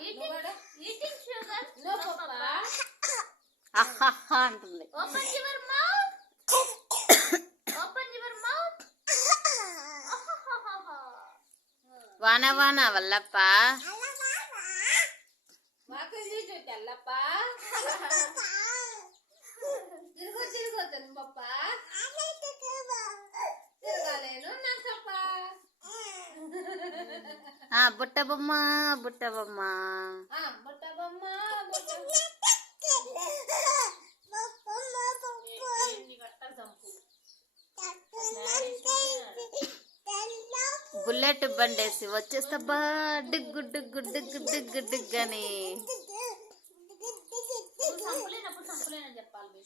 Eating sugar no పప్పా అహహా అంటుంది. Open your mouth. Open your mouth. వాన వాన వల్లప్ప. తెల్లప్ప తిరుగుతుంది పప్ప తిరగాలేను నాకప్ప. బుట్ట బొమ్మ బుట్ట బొమ్మ. బుట్ట బొమ్మ బుల్లెట్ బండేసి వచ్చేస్తాబ్బా డిగ్గు డిగ్గు డిగ్గు డిగ్గు డిగ్గని. సంపులేనప్పుడు సంపులేనని చెప్పాలి.